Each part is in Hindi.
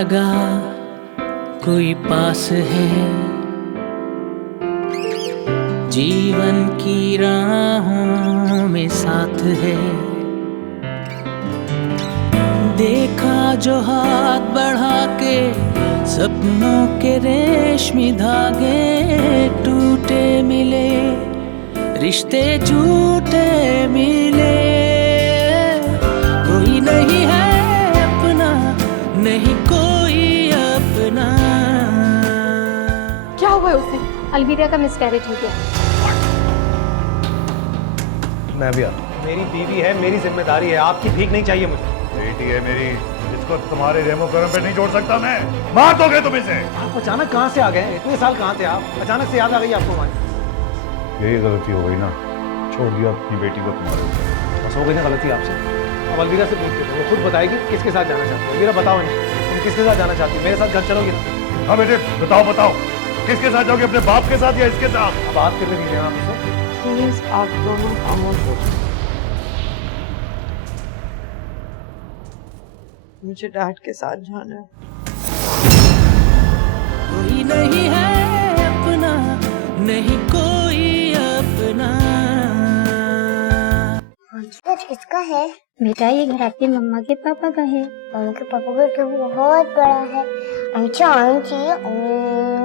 लगा कोई पास है, जीवन की राहों में साथ है। देखा जो हाथ बढ़ा के सपनों के रेशमी धागे टूटे मिले, रिश्ते झूठे मिले। कोई नहीं है अपना, नहीं कोई अपना। क्या हुआ उसे? अलवीरा का मिसकैरेज हो गया। मैं भी आता हूं। मेरी बीवी है, मेरी जिम्मेदारी है, आपकी भीख नहीं चाहिए मुझे। बेटी है मेरी, इसको तुम्हारे रेमो करम पे नहीं छोड़ सकता मैं। मार दोगे तुम इसे। आप अचानक कहाँ से आ गए? इतने साल कहाँ थे आप? अचानक से याद आ गई आपको हमारी? यही गलती हो गई ना, छोड़ दिया अपनी बेटी को तुम्हारे ऊपर। बस हो गई ना गलती आपसे। अब अलवीरा से पूछते थे, वो खुद बताएगी किसके साथ जाना चाहती है। अलवीरा बताओ नहीं, तुम किसके साथ जाना चाहती हो? मेरे साथ घर चलोगी ना? हाँ बेटे बताओ बताओ, किसके साथ जाओगे? अपने बाप के साथ या इसके साथ? अब बात करने दीजिए आप उसे। प्लीज आप दोनों खामोश हो जाओ। मुझे डैड के साथ जाना है। कोई नहीं है अपना, नहीं कोई अपना। आज किसका है? बेटा ये घर आपके मम्मा के पापा का है। मम्मा के पापा का घर बहुत बड़ा है। अच्छा आंटी,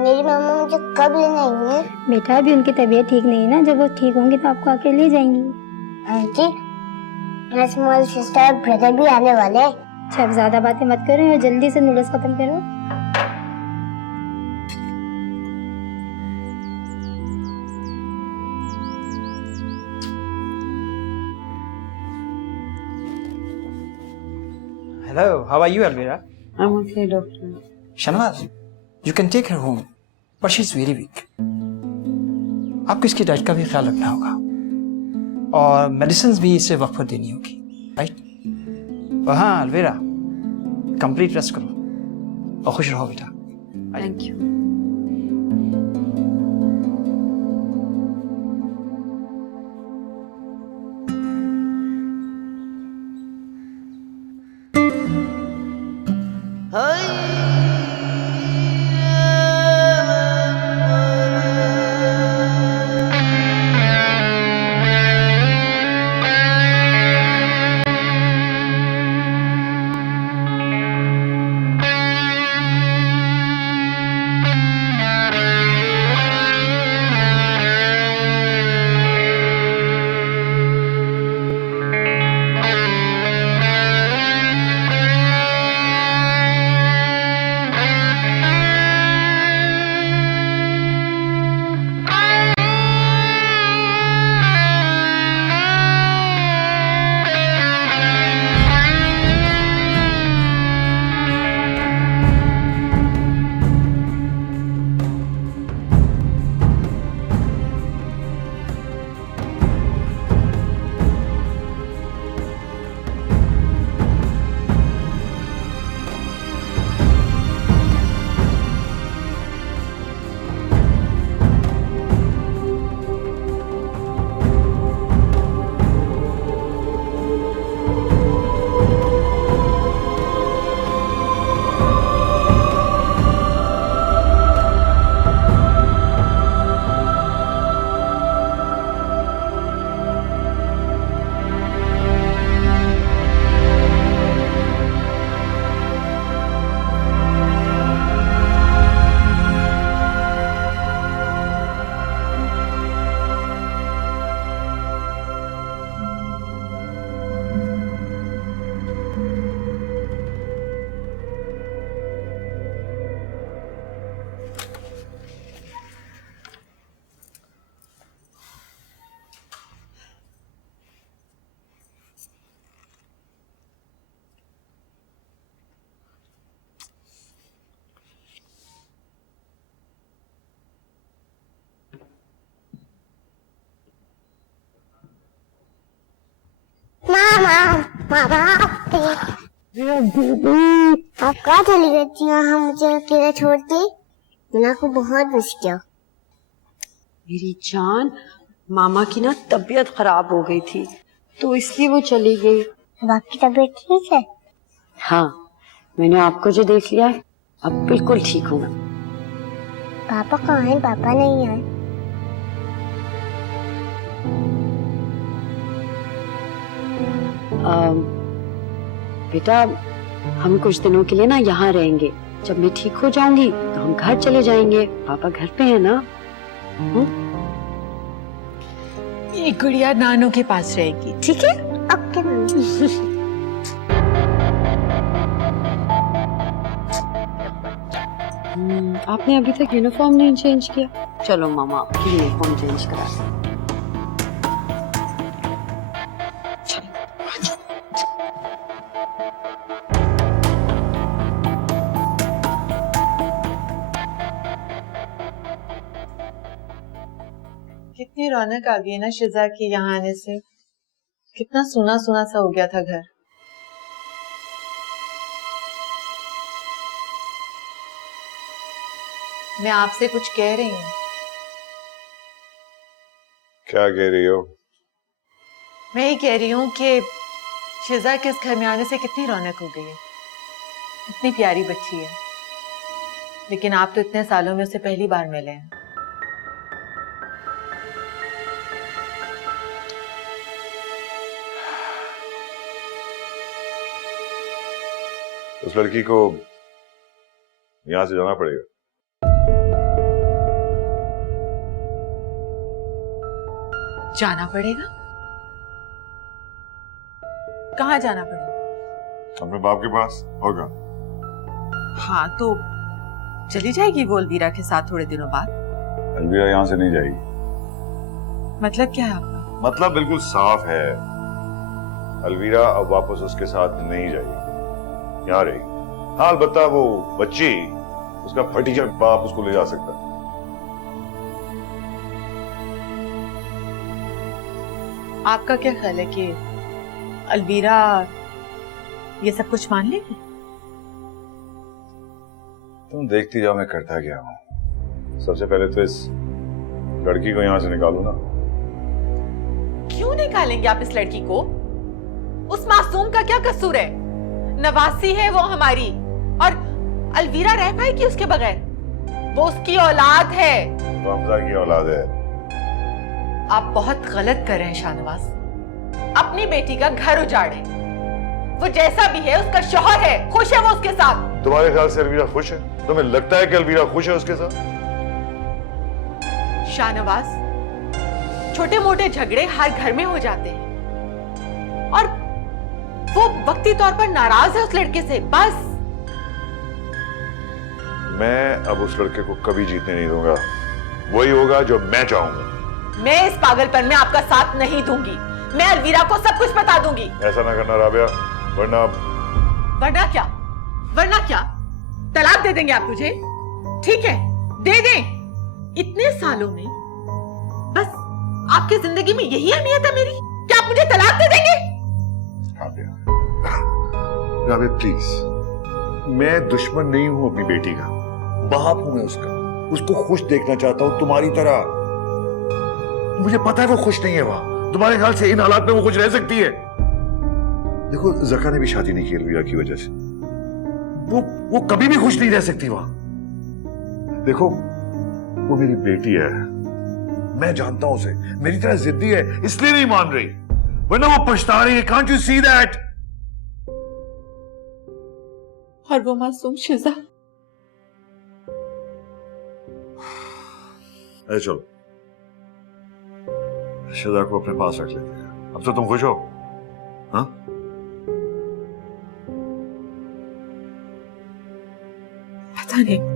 मेरी मम्मा मुझे कब ले जाएंगी? बेटा अभी उनकी तबीयत ठीक नहीं है ना, जब वो ठीक होंगे तो आपको आके ले जाएंगी। आंटी, मेरा स्मॉल सिस्टर ब्रदर भी आने वाले हैं। अच्छा अब ज्यादा बातें मत करो और जल्दी से नूडल्स खत्म करो। Hello, how are you, Alvira? I'm okay, doctor. Shanaz, you can take her home, but she's very weak. आपको इसकी डाइट का भी ख्याल रखना होगा और मेडिसिन भी इसे वक्त पर देनी होगी, राइट? और हाँ अलवीरा, कंप्लीट रेस्ट करो और खुश रहो बेटा। Thank you. मामा आप कहाँ चली गई थी? वहाँ मुझे अकेला छोड़ के। मैंने आपको बहुत मिस किया। मेरी जान, मामा की ना तबीयत खराब हो गई थी तो इसलिए वो चली गई। अब आपकी तबीयत ठीक है? हाँ, मैंने आपको जो देख लिया है अब बिल्कुल ठीक हूँ मैं। पापा कहाँ हैं? पापा नहीं आए। बेटा हम कुछ दिनों के लिए ना यहाँ रहेंगे। जब मैं ठीक हो जाऊंगी तो हम घर चले जाएंगे। पापा घर पे है ना? ये गुड़िया नानू के पास रहेगी, ठीक है? Okay mummy. आपने अभी तक यूनिफॉर्म नहीं चेंज किया। चलो मामा आपकी यूनिफॉर्म चेंज करा। कितनी रौनक आ गई ना शिजा की यहाँ आने से। कितना सुना सुना सा हो गया था घर। मैं आपसे कुछ कह रही हूँ। क्या कह रही हो? मैं ये कह रही हूँ कि शिजा के इस घर में आने से कितनी रौनक हो गई है। कितनी प्यारी बच्ची है। लेकिन आप तो इतने सालों में उसे पहली बार मिले हैं। उस लड़की को यहां से जाना पड़ेगा। जाना पड़ेगा? कहाँ जाना पड़ेगा? अपने बाप के पास। होगा। हाँ तो चली जाएगी वो अलवीरा के साथ थोड़े दिनों बाद। अलवीरा यहाँ से नहीं जाएगी। मतलब क्या है आपका? मतलब बिल्कुल साफ है, अलवीरा अब वापस उसके साथ नहीं जाएगी, यहाँ रहेगी। हाँ अलबत्ता वो बच्ची, उसका फटीचा बाप उसको ले जा सकता है। आपका क्या ख्याल है कि अलवीरा ये सब कुछ मान लेगी? तुम देखती जाओ मैं करता क्या हूं। सबसे पहले तो इस लड़की को यहां से निकालो ना। क्यों निकालेंगे आप इस लड़की को? उस मासूम का क्या कसूर है? नवासी है वो हमारी, और अलवीरा रह पाएगी उसके बगैर? वो उसकी औलाद है। हमजा की औलाद है। आप बहुत गलत कर रहे हैं शाहनवाज। अपनी बेटी का घर उजाड़े। वो जैसा भी है उसका शौहर है, खुश है वो उसके साथ। तुम्हारे ख्याल से अलवीरा खुश है? तुम्हें लगता है कि अलवीरा खुश है उसके साथ? शाहनवाज, छोटे मोटे झगड़े हर घर में हो जाते हैं, और वो वक्ती तौर पर नाराज है उस लड़के से, बस। मैं अब उस लड़के को कभी जीतने नहीं दूंगा। वही होगा जो मैं चाहूंगा। मैं इस पागलपन में आपका साथ नहीं दूंगी। मैं अलवीरा को सब कुछ बता दूंगी। ऐसा ना करना राबिया, वरना क्या? वरना क्या? तलाक दे देंगे आप मुझे? ठीक है, दे दें। इतने सालों में बस आपकी जिंदगी में यही अहमियत है मेरी? क्या आप मुझे तलाक दे देंगे? राबिया प्लीज, मैं दुश्मन नहीं हूं अपनी बेटी का, बाप हूं मैं उसका। उसको खुश देखना चाहता हूं तुम्हारी तरह। मुझे पता है वो खुश नहीं है वहां। तुम्हारे ख्याल से इन हालात में वो खुश रह सकती है? देखो जका ने भी शादी नहीं की अलवीरा की वजह से। वो कभी भी खुश नहीं रह सकती वहां। देखो वो मेरी बेटी है, मैं जानता हूं उसे, मेरी तरह जिद्दी है इसलिए नहीं मान रही, वरना वो पछता रही है। Can't you see that? और वो मासूम शिजा। अरे चलो शिजा को अपने पास रख लेते हैं। अब तो तुम खुश हो? हाँ पता नहीं।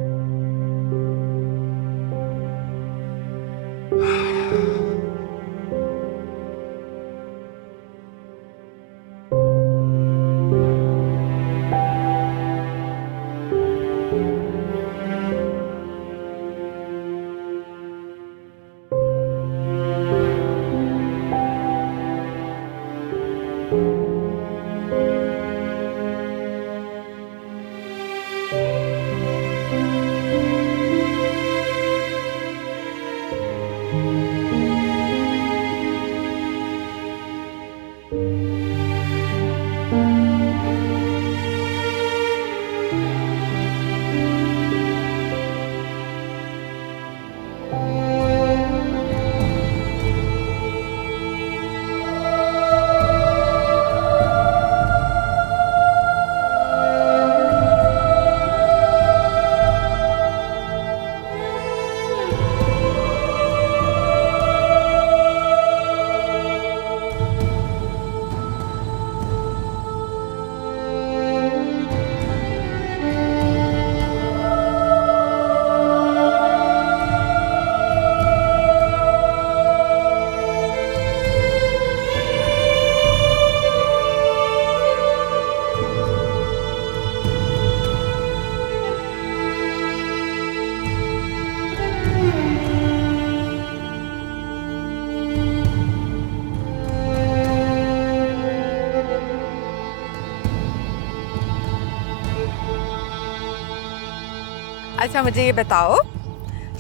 अच्छा मुझे ये बताओ,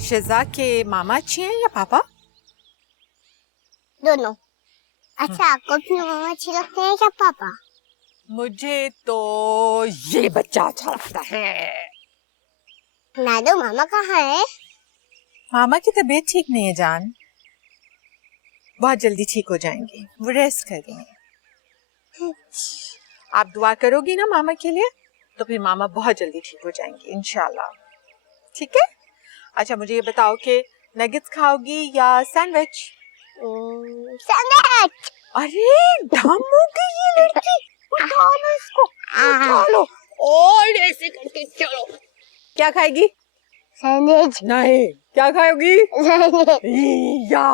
शिजा के मामा अच्छे हैं या पापा? दोनों। अच्छा आपको अपने मामा अच्छे लगते हैं क्या पापा? मुझे तो ये बच्चा अच्छा लगता है। नादो मामा कहाँ है? मामा की तबीयत ठीक नहीं है जान, बहुत जल्दी ठीक हो जाएंगे, वो रेस्ट करेंगे। आप दुआ करोगी ना मामा के लिए तो फिर मामा बहुत जल्दी ठीक हो जाएंगे इंशाल्लाह, ठीक है? अच्छा मुझे ये बताओ कि नगेट्स खाओगी या सैंडविच? सैंडविच। अरे ढम हो गई ये लड़की, उठा लो इसको, उठा लो और ऐसे करके चलो। क्या खाएगी? सैंडविच। नहीं, क्या खाओगी? सैंडविच। या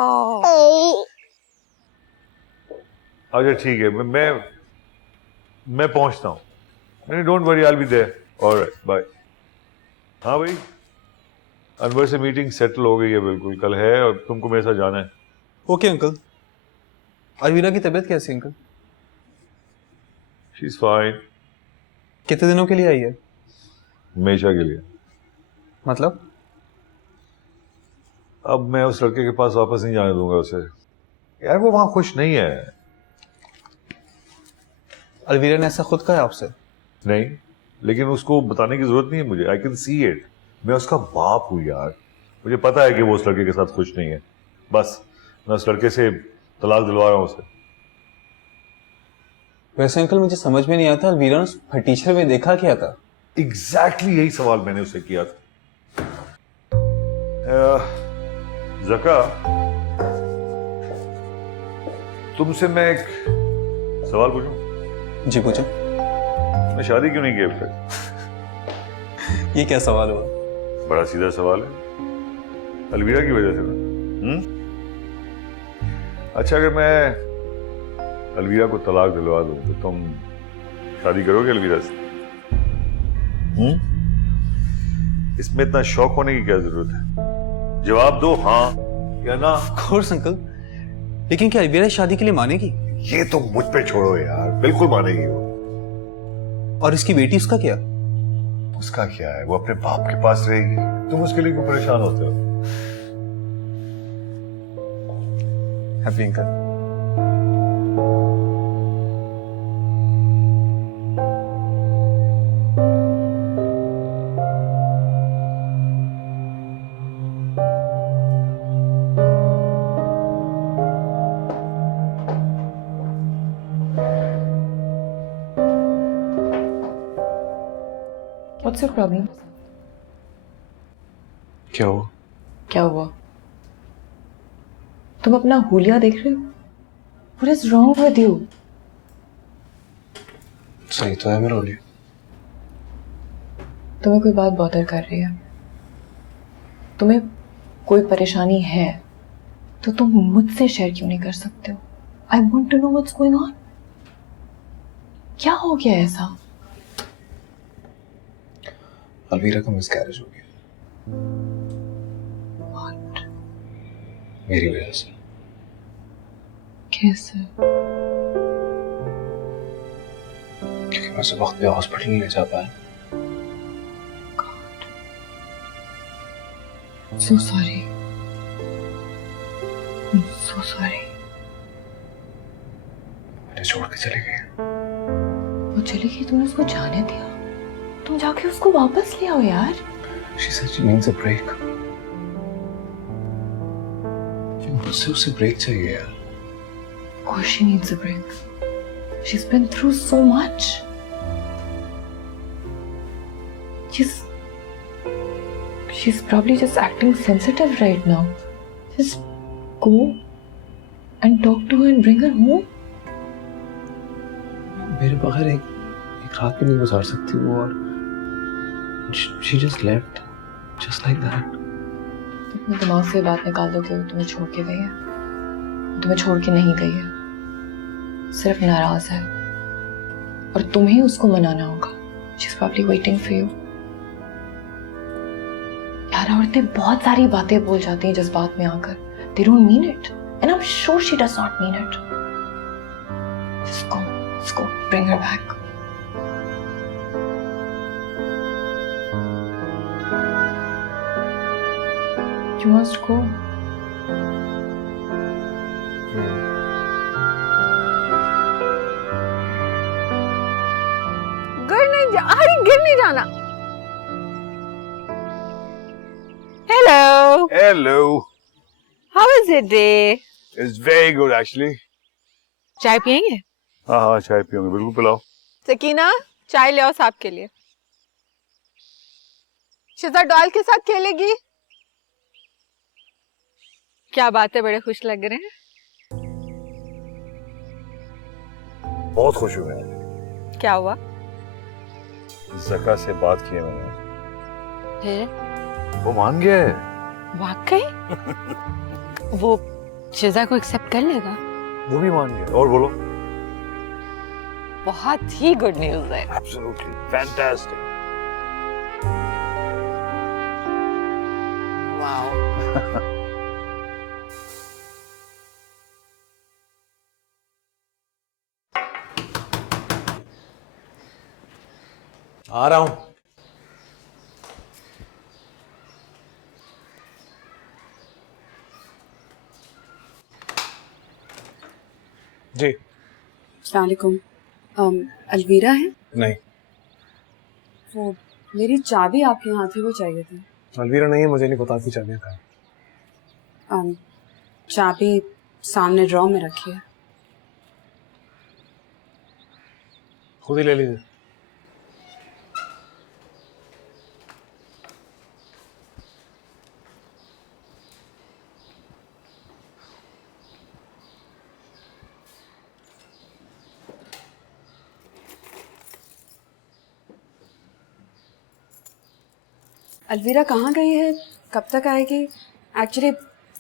अच्छा ठीक है, मैं पहुंचता हूँ। नहीं don't worry, I will be there. Alright bye. हाँ भाई, अनवर से मीटिंग सेटल हो गई है बिल्कुल, कल है और तुमको मेरे साथ जाना है। Okay uncle. अलवीरा की तबीयत कैसी है अंकल? She is fine. कितने दिनों के लिए आई है? हमेशा के लिए। मतलब? अब मैं उस लड़के के पास वापस नहीं जाने दूंगा उसे। यार वो वहां खुश नहीं है। अलवीरा ने ऐसा खुद कहा आपसे? नहीं, लेकिन उसको बताने की जरूरत नहीं है मुझे। I can see it. मैं उसका बाप हूं यार, मुझे पता है कि वो उस लड़के के साथ खुश नहीं है। बस मैं उस लड़के से तलाक दिलवा रहा हूं उसे। वैसे अंकल मुझे समझ में नहीं आता, अलवीरा ने फटीचर में देखा क्या था? एग्जैक्टली यही सवाल मैंने उससे किया था। जका, तुमसे मैं एक सवाल पूछूं? जी पूछो। मैं शादी क्यों नहीं की अब तक? ये क्या सवाल हुआ? बड़ा सीधा सवाल है, अलवीरा की वजह से ना। अच्छा अगर मैं अलवीरा को तलाक दिलवा दूं तो तुम शादी करोगे अलवीरा से? इसमें इतना शौक होने की क्या जरूरत है? जवाब दो हाँ या ना। ऑफ कोर्स अंकल, लेकिन क्या अलवीरा शादी के लिए मानेगी? ये तो मुझ पे छोड़ो यार, बिल्कुल मानेगी वो। और इसकी बेटी, उसका क्या? उसका क्या है, वो अपने बाप के पास रहेगी। तुम उसके लिए क्यों परेशान होते हो? Happy uncle. What's your problem? क्या हुआ? क्या हुआ? तुम अपना हुलिया देख रहे हो? What is wrong with you? सही तो है मेरा हुलिया। तुम्हें कोई बात बॉदर कर रही है, तुम्हें कोई परेशानी है, तो तुम मुझसे शेयर क्यों नहीं कर सकते हो? I want to know what's going on. क्या हो गया ऐसा? अलवीरा का मिसकैरेज हो गया। What? मेरी वजह से। कैसे? क्योंकि मैं उसे वक्त पे हॉस्पिटल नहीं ले जा पाया। So sorry. I'm so sorry. मुझे छोड़ के चली गई। वो चली गई, तुमने उसको जाने दिया? तुम जाके उसको वापस ले आओ यार। She said she needs a break. मुझसे उसे ब्रेक चाहिए यार। Of course she needs a break. She's been through so much. She's probably just acting sensitive right now. Just go and talk to her and bring her home. मेरे बगैर एक रात भी नहीं गुजार सकती वो, और she just left just like that. अपने दिमाग से बात निकाल दो कि वो तुम्हें छोड़ के गई है। तुम्हें छोड़ के नहीं गई है, सिर्फ नाराज है और तुम्हें उसको मनाना होगा। She's probably waiting for you. यार औरतें बहुत सारी बातें बोल जाती हैं जज्बात में आकर। They don't mean it, and I'm sure she does not mean it. Just go, let's go, bring her back. You must go. गिर नहीं जाना। Hello. Hello. How is your day? It's very good actually. चाय पियेंगे? हाँ हाँ चाय पियोगे, बिल्कुल पिलाओ। सकीना चाय ले आओ साहब के लिए। शिजा डॉल के साथ खेलेगी? क्या बात है, बड़े खुश लग रहे हैं। बहुत खुश हूँ मैं। क्या हुआ? ज़का से बात की है मैंने। फिर? वो मान गया है। वाकई? वो शिजा को एक्सेप्ट कर लेगा? वो भी मान गया। और बोलो। बहुत ही गुड न्यूज़ है। Absolutely fantastic. वाओ। आ रहा हूं। जी। अस्सलाम वालेकुम। अलवीरा है? नहीं। वो मेरी चाबी आपके यहाँ थी, वो चाहिए थी। अलवीरा नहीं है, मुझे नहीं पता आपकी चाबियां कहाँ हैं। चाबी सामने ड्रॉ में रखी है। खुद ही ले लीजिए। अलवीरा कहाँ गई है? कब तक आएगी? एक्चुअली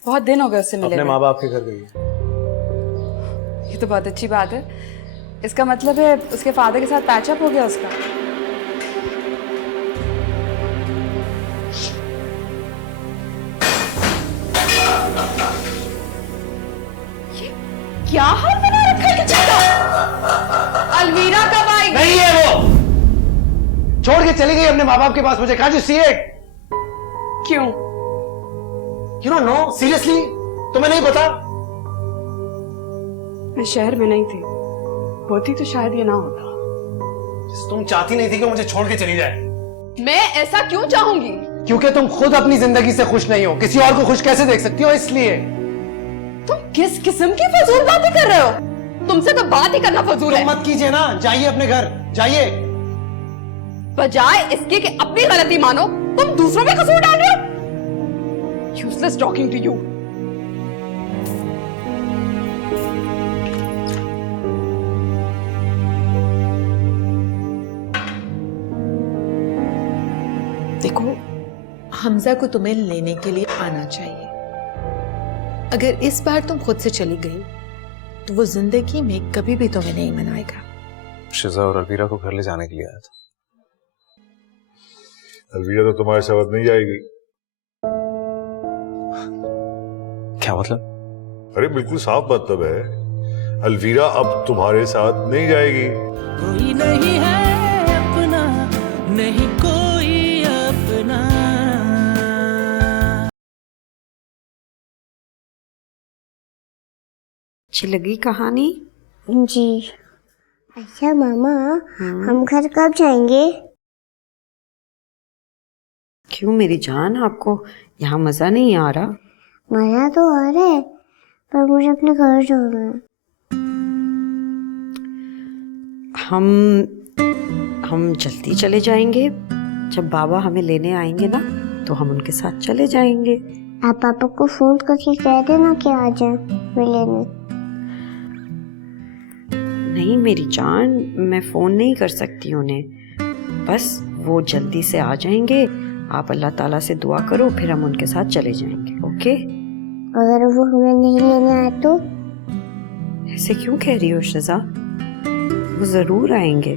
बहुत दिन हो गए उससे मिले। अपने माँ बाप के घर गई है। ये तो बहुत अच्छी बात है। इसका मतलब है उसके फादर के साथ पैचअप हो गया उसका। ये क्या हाल बना रखा है किचन का? अलवीरा कब आएगी? नहीं है वो। छोड़ के चली गई अपने माँ बाप के पास मुझे। Can't you see it? क्यों? You don't know? Seriously? तुम्हें नहीं पता? मैं शहर में नहीं थी, होती तो शायद ये ना होता। तुम चाहती नहीं थी कि मुझे छोड़ के चली जाए। मैं ऐसा क्यों चाहूंगी? क्योंकि तुम खुद अपनी जिंदगी से खुश नहीं हो, किसी और को खुश कैसे देख सकती हो, इसलिए। तुम किस किस्म की फजूल बातें कर रहे हो? तुमसे तो बात ही करना फजूल है। मत कीजिए ना, जाइए अपने घर, जाइए। बजाय इसके कि अपनी गलती मानो, तुम दूसरों पे कसूर डाल रहे हो। Useless talking to you. देखो, हमजा को तुम्हें लेने के लिए आना चाहिए। अगर इस बार तुम खुद से चली गई तो वो जिंदगी में कभी भी तुम्हें नहीं मनाएगा। शिजा और अलवीरा को घर ले जाने के लिए आया था। अलवीरा तो तुम्हारे साथ नहीं जाएगी। क्या मतलब? अरे बिल्कुल साफ मतलब है, अलवीरा अब तुम्हारे साथ नहीं जाएगी। कोई नहीं है अपना, नहीं कोई अपना। अच्छी लगी कहानी? जी। अच्छा मामा, हम घर कब जाएंगे? क्यों मेरी जान, आपको यहाँ मजा नहीं आ रहा? मजा तो आ रहा है, पर मुझे अपने घर जाना है। हम जल्दी चले जाएंगे। जब बाबा हमें लेने आएंगे ना, तो हम उनके साथ चले जाएंगे। आप पापा को फोन करके कह देना कि आ जाए मिलने। नहीं मेरी जान, मैं फोन नहीं कर सकती उन्हें। बस वो जल्दी से आ जाएंगे। आप अल्लाह ताला से दुआ करो, फिर हम उनके साथ चले जाएंगे। ओके? अगर वो हमें नहीं लेने आए तो? ऐसे क्यों कह रही हो शिजा? वो जरूर आएंगे।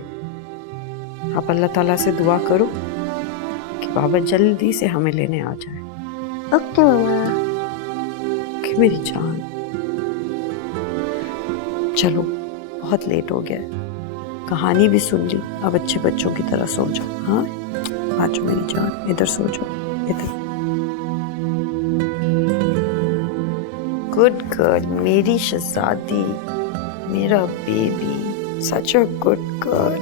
आप अल्लाह ताला से दुआ करो कि बाबा जल्दी से हमें लेने आ जाए। ओके मामा। ओके मेरी जान। चलो बहुत लेट हो गया, कहानी भी सुन ली, अब अच्छे बच्चों की तरह सो जाओ। हाँ आ जाओ मेरी जान, इधर सो जाओ, इधर। गुड गर्ल, मेरी शहजादी, मेरा baby, such a good girl.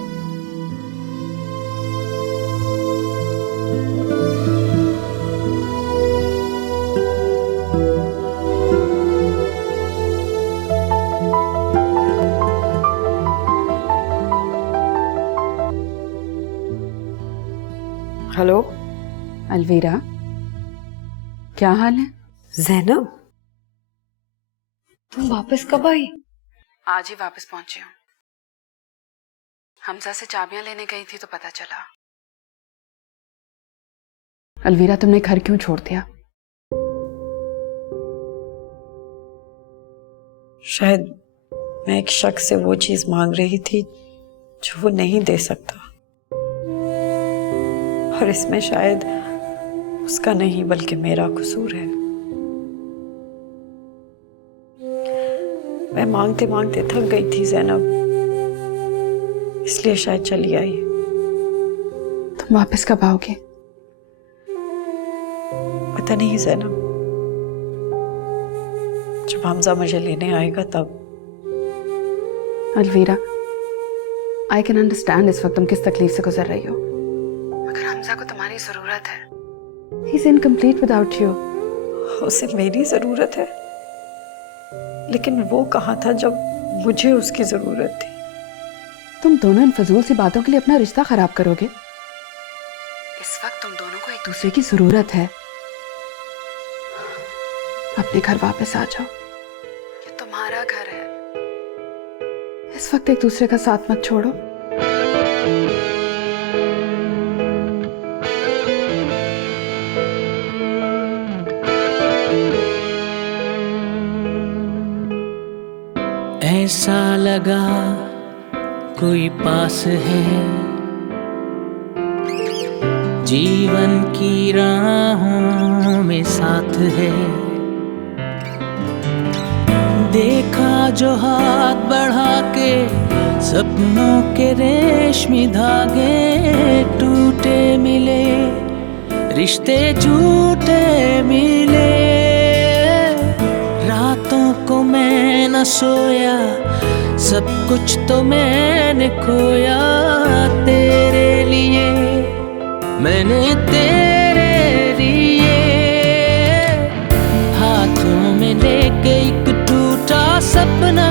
Hello Alvira, क्या हाल है? जैनब, तुम वापस कब आई? आज ही वापस पहुंची हूँ। हमजा से चाबियां लेने गई थी तो पता चला। अलवीरा, तुमने घर क्यों छोड़ दिया? शायद मैं एक शख्स से वो चीज मांग रही थी जो वो नहीं दे सकता, और इसमें शायद उसका नहीं बल्कि मेरा कसूर है। मैं मांगते मांगते थक गई थी जैनब, इसलिए शायद चली आई। तुम वापस कब आओगे? पता नहीं जैनब, जब हमजा मुझे लेने आएगा तब। अलवीरा, आई कैन अंडरस्टैंड इस वक्त तुम किस तकलीफ से गुजर रही हो, मगर हमजा को तुम्हारी जरूरत है। He is incomplete without you. उसे मेरी जरूरत है, लेकिन वो कहाँ था जब मुझे उसकी जरूरत थी। तुम दोनों इन फजूल सी बातों के लिए अपना रिश्ता खराब करोगे। इस वक्त तुम दोनों को एक दूसरे की जरूरत है। अपने घर वापस आ जाओ, ये तुम्हारा घर है। इस वक्त एक दूसरे का साथ मत छोड़ो। ऐसा लगा कोई पास है, जीवन की राहों में साथ है। देखा जो हाथ बढ़ा के सपनों के रेशमी धागे टूटे मिले, रिश्ते झूठे मिले। रातों को मैं न सोया, सब कुछ तो मैंने खोया तेरे लिए, मैंने तेरे लिए। हाथों में लेके एक टूटा सपना,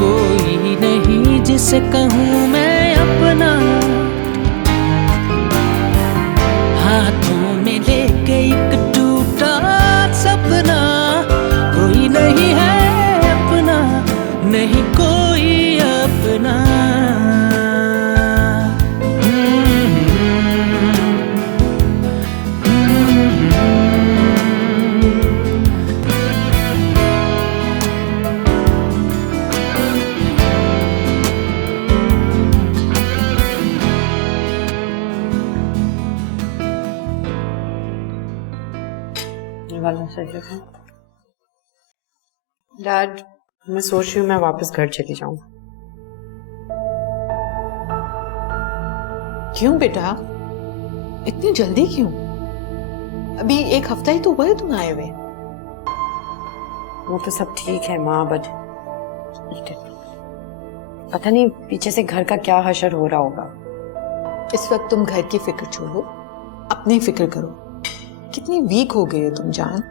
कोई नहीं जिसे कहूँ मैं अपना। हाथों में लेके एक टूटा सपना, कोई नहीं है अपना, नहीं कोई अपना। डैड, मैं सोच रही हूँ मैं वापस घर चली जाऊं। क्यों बेटा, इतनी जल्दी क्यों? अभी एक हफ्ता ही तो हुआ है तुम आए हुए। वो तो सब ठीक है माँ, बट पता नहीं पीछे से घर का क्या हशर हो रहा होगा। इस वक्त तुम घर की फिक्र छोड़ो, अपनी फिक्र करो। कितनी वीक हो गई हो तुम जान।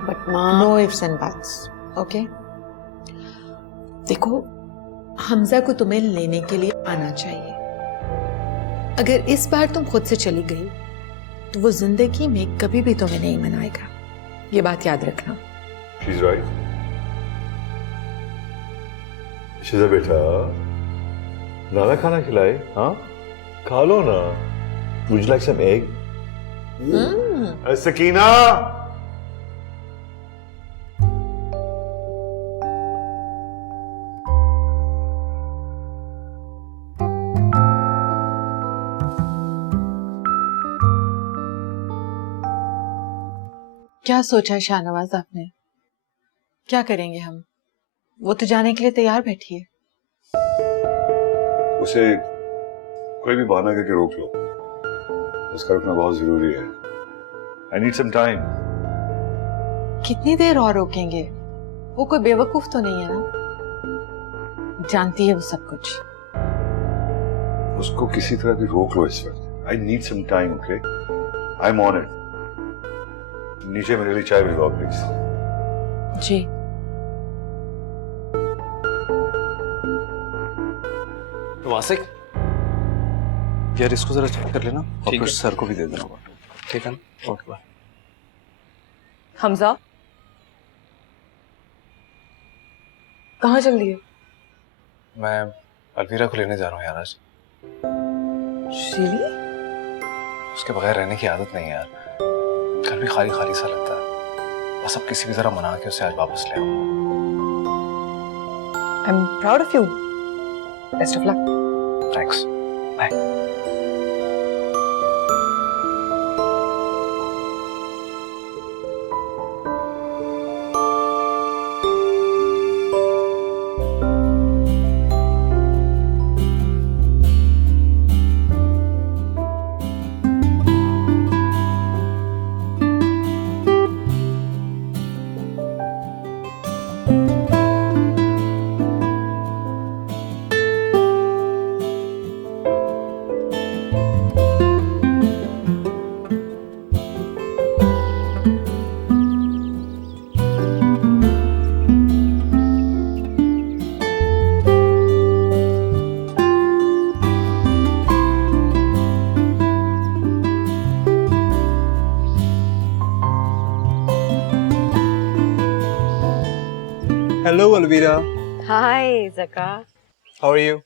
बट माँ, no ifs and buts, okay? देखो, हमजा को तुम्हें लेने के लिए आना चाहिए। अगर इस बार तुम खुद से चली गई तो वो जिंदगी में कभी भी तुम्हें नहीं मनाएगा, ये बात याद रखना। She's right. शिजा बेटा, नाना खाना खिलाए? हाँ, खा लो ना। Would you like some egg? Sakina, क्या सोचा है शाहनवाज आपने? क्या करेंगे हम? वो तो जाने के लिए तैयार बैठी है। उसे कोई भी बहाना करके रोक लो, उसका रुकना बहुत जरूरी है। I need some time. कितनी देर और रोकेंगे? वो कोई बेवकूफ तो नहीं है ना, जानती है वो सब कुछ। उसको किसी तरह भी रोक लो इस वक्त। I need some time, okay? I am on it. नीचे मेरे लिए चाय भिजवाओ प्लीज। जी। वासिक, यार इसको जरा चेक कर लेना और फिर सर को भी दे देना। ठीक है ना? Okay bye. हमजा, कहाँ चल दिए? मैं अलवीरा को लेने जा रहा हूँ यार आज। Really? उसके बगैर रहने की आदत नहीं है यार। घर भी खाली खाली सा लगता है। बस अब किसी भी तरह मना के उसे आज वापस ले आऊँ। I'm proud of you. Best of luck. Thanks. Bye. Hello, Alvira. Hi, Zaka. How are you?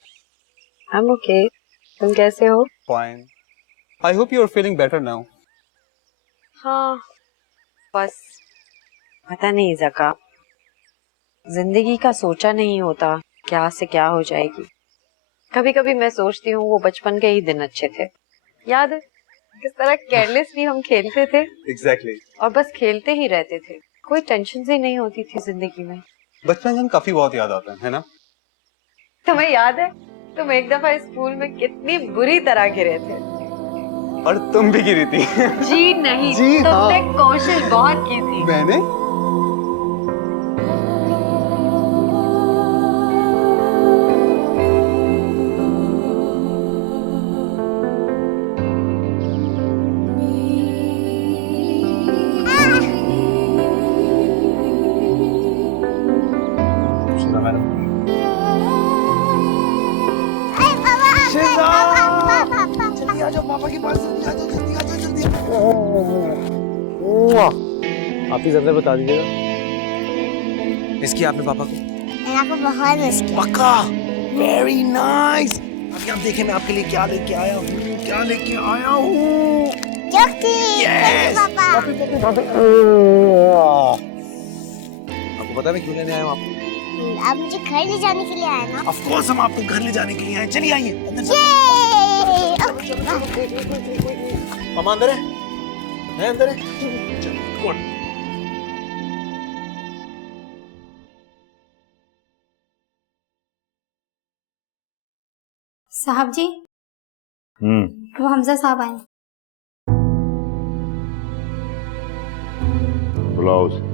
I'm okay. तुम कैसे हो? Fine. I hope you are feeling better now. हाँ, बस पता नहीं ज़का, जिंदगी का सोचा नहीं होता क्या से क्या हो जाएगी। कभी कभी मैं सोचती हूँ वो बचपन के ही दिन अच्छे थे। याद है किस तरह केयरलेसली हम खेलते थे? Exactly. और बस खेलते ही रहते थे, कोई टेंशन ही नहीं होती थी जिंदगी में। बचपन का काफी बहुत याद आता है ना? तुम्हें याद है तुम एक दफा स्कूल में कितनी बुरी तरह गिरे थे? और तुम भी गिरी थी। जी नहीं, जी तुमने हाँ। कोशिश बहुत की थी। मैंने? आप ही जल्दी बता दीजिएगा। इसकी आपने पापा को? मैंने आपको बहुत मिस किया। पक्का। Very nice. अभी आप देखें मैं आपके लिए क्या लेके आया हूँ। क्या लेके आया हूँ? चॉकलेट। पापा। आपको पता है मैं क्यों लेने आया हूँ आपको? आप मुझे घर ले जाने के लिए आए ना? ऑफ कोर्स हम आपको घर ले जाने के लिए आए। चलिए आइए अंदर मामा अंदर है अंदर है। साहब जी, वो हमजा साहब आए। बुलाओ उसे।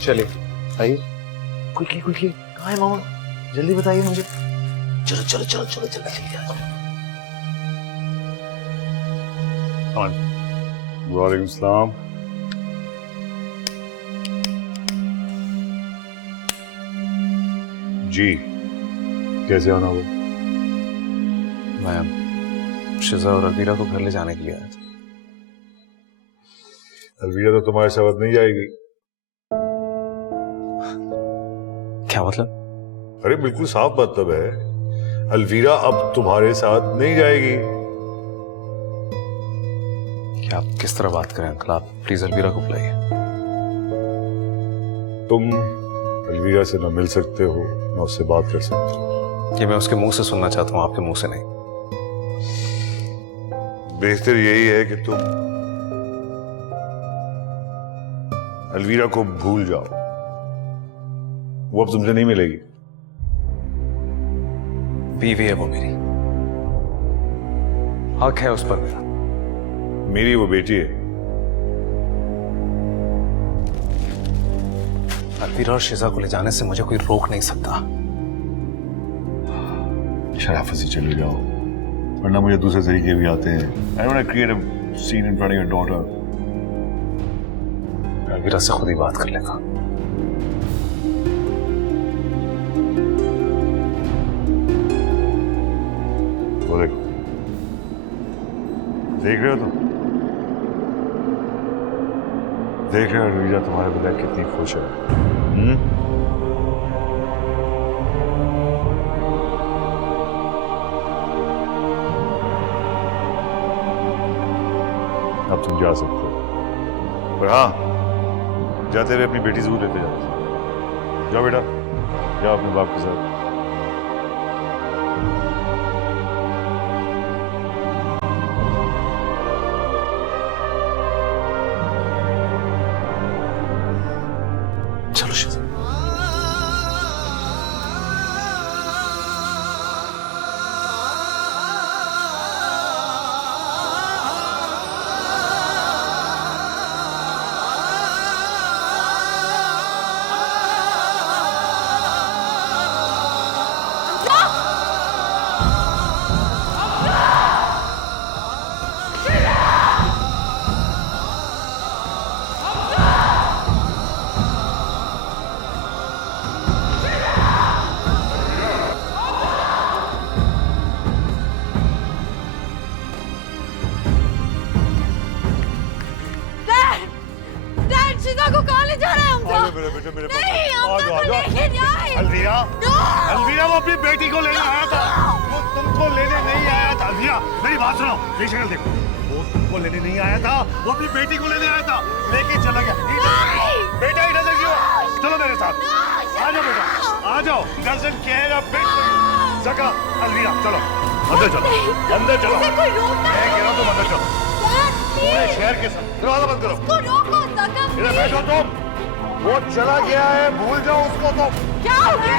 चलिए आइए। Quickly quickly. कहाँ है मामा? जल्दी बताइए मुझे। चलो चलो चलो चलो जल्दी जल्दी आ जाओ। वालेकुम सलाम। जी कैसे आना वो? मैं शिजा और अलवीरा को घर ले जाने के लिए आया था। अलवीरा तो तुम्हारे साथ नहीं जाएगी। क्या मतलब? अरे बिल्कुल साफ मतलब है, अलवीरा अब तुम्हारे साथ नहीं जाएगी। क्या आप किस तरह बात करें अंकल? आप प्लीज अलवीरा को बुलाइए। तुम अलवीरा से ना मिल सकते हो ना उससे बात कर सकते हो। ये मैं उसके मुंह से सुनना चाहता हूँ, आपके मुंह से नहीं। बेहतर यही है कि तुम अलवीरा को भूल जाओ। वो अब तुमसे नहीं मिलेगी। बीवी है वो मेरी, हक है उस पर मेरा। मेरी वो बेटी है। अलवीरा और शिजा को ले जाने से मुझे कोई रोक नहीं सकता। शराफत से चले जाओ, वरना मुझे दूसरे तरीके भी आते हैं। I don't want to create a scene in front of your daughter. Alvira से खुद ही बात कर लेता। वो देखो, देख रहे हो तुम? देख रहे हो अलवीरा तुम्हारे बगैर कितनी खुश है? अब तुम जा सकते हो, पर हाँ, जाते हुए अपनी बेटी जरूर लेते जाओ। जाओ बेटा, जाओ अपने बाप के साथ। चलो शिजा। अलवीरा वो अपनी बेटी को लेने आया था, वो तुमको लेने नहीं आया था। अलवीरा मेरी बात सुनो, मेरी शक्ल देखो, वो तुमको लेने नहीं आया था, वो अपनी बेटी को लेने आया था, लेके चला गया। बेटा इधर से क्यों? चलो मेरे साथ, आ जाओ बेटा, आ जाओ। Doesn't care a bit. Zaka, Alvira चलो अंदर, चलो अंदर चलो। मैं कह रहा हूं तुम अंदर चलो, पूरे शहर के साथ। दरवाजा बंद करो, इधर बैठो तुम। वो चला गया है, भूल जाओ उसको तुम। क्या हो गया?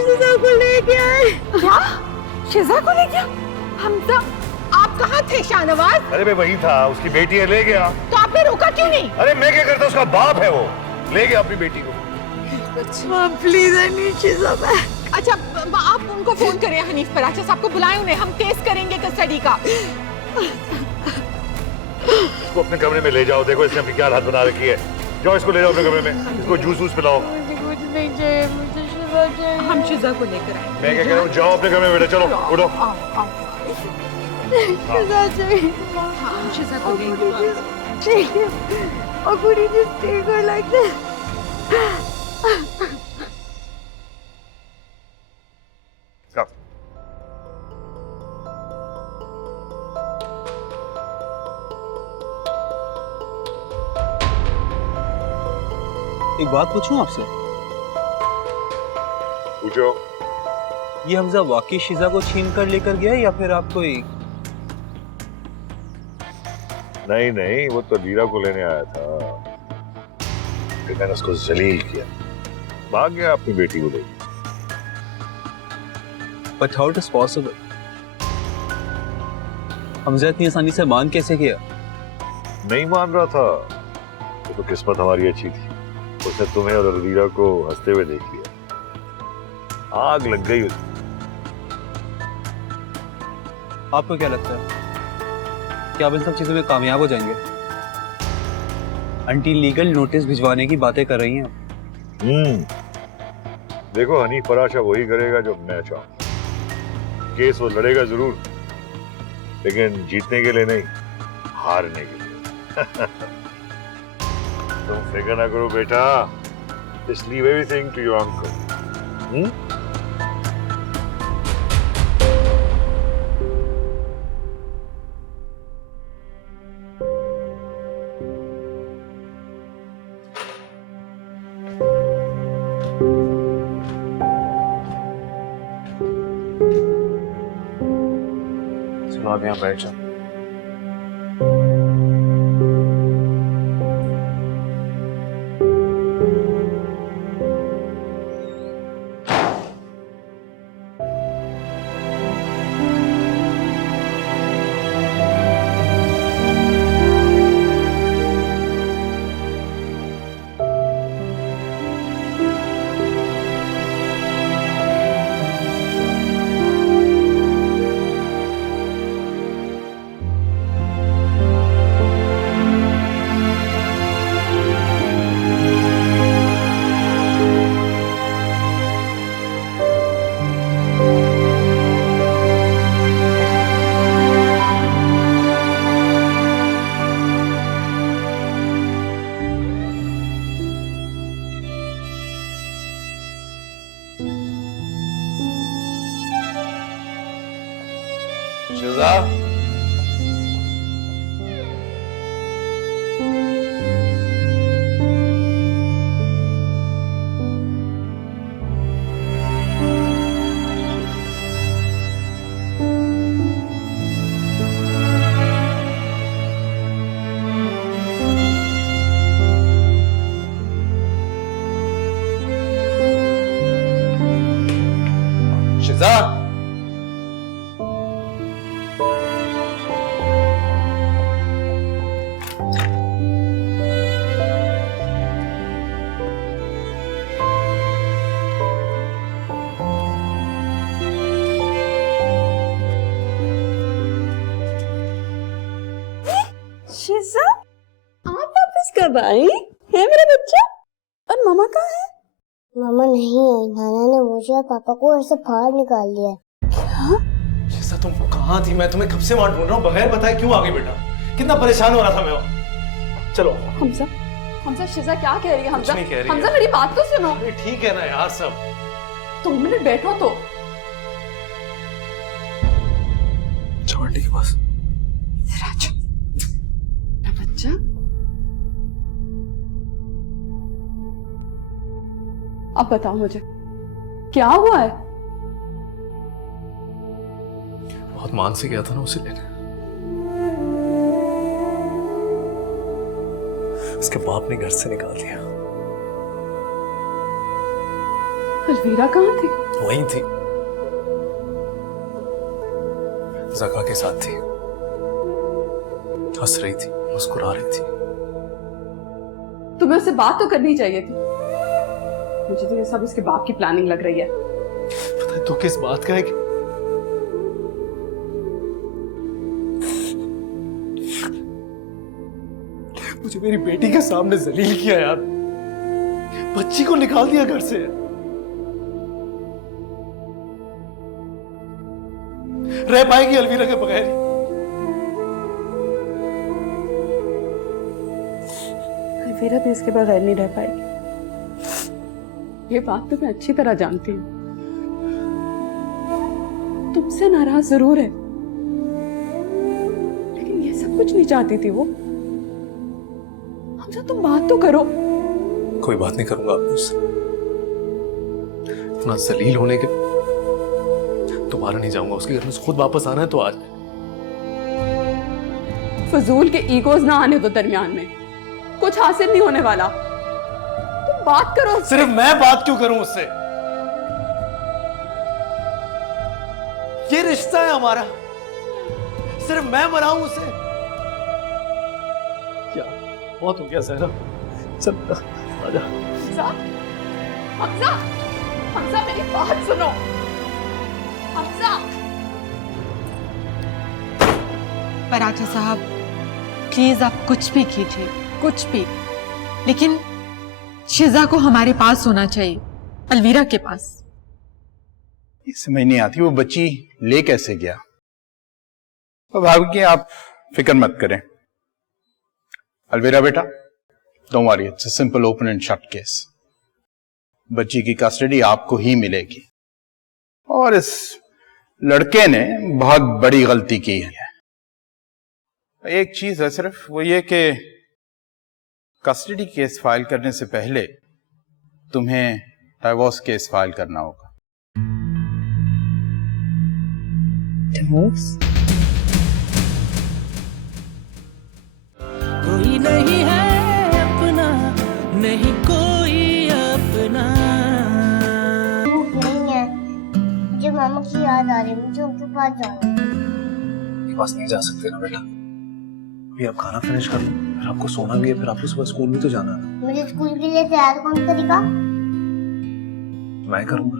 शिजा को लेके आए। क्या? शिजा को लेके आए? हमजा, आप कहाँ थे शाहनवाज? अरे मैं वही था, उसकी बेटी है, ले गया। तो आपने रोका क्यों नहीं? अरे मैं क्या करता, उसका बाप है वो, ले गया अपनी बेटी को। प्लीज शिजा। अच्छा आप उनको फोन करें, हनीफ पराचा साहब को बुलाएं, उन्हें हम केस करेंगे कस्टडी का। इसको अपने कमरे में ले जाओ, देखो इसने अपनी क्या हालत बना रखी है। जाओ इसको ले जाओ अपने कमरे में, इसको जूस वूस पिलाओ। मुझे कुछ नहीं चाहिए, मुझे शिजा चाहिए। हम शिजा को लेकर आएंगे। मैं क्या कह रहा हूँ, जाओ अपने कमरे में बेटा, चलो उठो। शिजा चाहिए। हाँ हम शिजा को लेंगे। और पूरी just take her like that. एक बात पूछूं आपसे? पूछो। ये हमजा वाकई शिजा को छीन कर लेकर गया या फिर आप कोई? नहीं नहीं, वो तो लीरा को लेने आया था, फिर मैंने उसको जलील किया, भाग गया अपनी बेटी को लेकर। But how it is possible? Hamza इतनी आसानी से मान कैसे गया? नहीं मान रहा था, वो तो किस्मत हमारी अच्छी थी, उसने तुम्हें और अलवीरा को हंसते हुए देख लिया, आग लग गई उसको। आपको क्या लगता है कि आप इन सब चीजों में कामयाब हो जाएंगे? आंटी लीगल नोटिस भिजवाने की बातें कर रही हैं। देखो हनीफ पराशा वही करेगा जो मैं चाहूं। केस वो लड़ेगा जरूर, लेकिन जीतने के लिए नहीं, हारने के लिए। तुम फिक्र ना करो बेटा, just leave everything to your uncle. आप यहाँ बैठ जाओ। शिजा, शिजा, शिजा, आप वापस कब आई? है मेरा बच्चा? और मामा कहाँ है? मामा नहीं आई, नाना ने मुझे और पापा को घर से बाहर निकाल दिया। क्या? शिजा तुम कहाँ थी? मैं तुम्हें कब से वहां ढूंढ रहा हूँ, बगैर बताए क्यों आ गई बेटा? कितना परेशान हो रहा था मैं वहाँ। चलो। हमजा, हमजा, शिजा क्या कह रही है? हमजा, नहीं कह रही हमजा है। मेरी बात तो सुनो। ठीक है ना यार सब। 2 मिनट बैठो तो। आंटी के पास। बच्चा, अब बताओ मुझे क्या हुआ है? बहुत मान से गया था ना उसे लेने। उसके बाप ने घर से निकाल दिया। अलवीरा कहाँ थी? वहीं थी, जका के साथ थी, हंस रही थी, मुस्कुरा रही थी। तुम्हें उससे बात तो करनी चाहिए थी। मुझे तो ये सब उसके बाप की प्लानिंग लग रही है। पता है तो किस बात का है कि मुझे मेरी बेटी के सामने जलील किया यार, बच्ची को निकाल दिया घर से। रह पाएगी अलवीरा के बगैर? अलवीरा भी इसके बगैर नहीं रह पाएगी। ये बात तो मैं अच्छी तरह जानती हूँ। तुमसे नाराज जरूर है, लेकिन ये सब कुछ नहीं चाहती थी वो। हमसे तुम बात तो करो। कोई बात नहीं करूंगा आपने उससे। इतना जलील होने के दोबारा नहीं जाऊंगा उसके घर में। खुद वापस आना है तो आज। फजूल के ईगोज ना आने दो दरमियान में, कुछ हासिल नहीं होने वाला। तुम बात करो उससे। सिर्फ मैं बात क्यों करूं उससे? ये रिश्ता है हमारा, सिर्फ मैं मनाऊं उसे? क्या बहुत हो गया ज़हरा, चल आजा। हमजा, हमजा, हमजा मेरी बात सुनो। हमजा। पराठा साहब, प्लीज आप कुछ भी कीजिए, कुछ भी, लेकिन शिजा को हमारे पास होना चाहिए, अलवीरा के पास। समझ नहीं आती वो बच्ची ले कैसे गया। और भाभी आप फिक्र मत करें। अलवीरा बेटा, don't worry, it's a simple open and shut case. बच्ची की कस्टडी आपको ही मिलेगी। और इस लड़के ने बहुत बड़ी गलती की है। एक चीज है सिर्फ, वो ये कि कस्टडी केस फाइल करने से पहले तुम्हें डाइवोर्स केस फाइल करना होगा। डिवोर्स? मम्मा की याद आ रही है, मुझे उनके पास जाना है। उनके पास नहीं जा सकते ना बेटा, अभी आप खाना फिनिश कर लो, फिर आपको सोना भी है, फिर आपको सुबह स्कूल भी तो जाना है। मुझे स्कूल के लिए तैयार कौन करेगा? मैं करूंगा।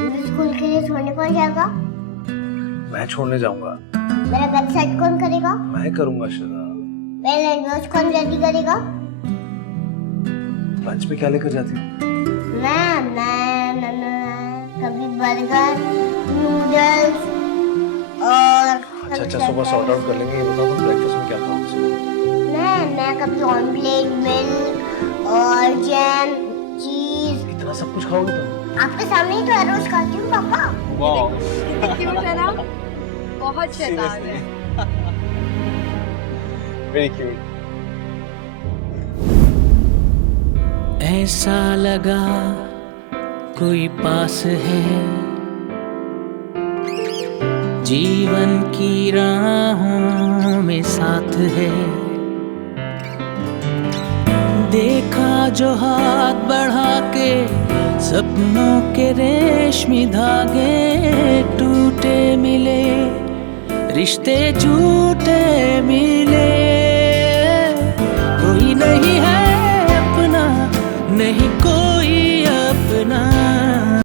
मुझे स्कूल के लिए छोड़ने कौन जाएगा? मैं छोड़ने जाऊंगा। मेरा बैग सेट कौन करेगा? मैं करूंगा शिजा। मेरा लंच कौन रेडी करेगा? लंच में क्या लेकर जाती हो? मैं कभी बर्गर, नूडल्स और अच्छा सुबह सॉर्ट आउट कर लेंगे। ये बताओ तुम ब्रेकफास्ट में क्या खाओगे सुबह? मैं कभी ऑमलेट, मिल्क और जैम, चीज। इतना सब कुछ खाओगे तुम? आपके सामने ही तो हर रोज खाती हूँ पापा। वाह, कितनी क्यूट है ना, बहुत शैतान है। Very cute. ऐसा लगा कोई पास है, जीवन की राहों में साथ है, देखा जो हाथ बढ़ा के सपनों के रेशमी धागे टूटे मिले, रिश्ते झूठे मिले।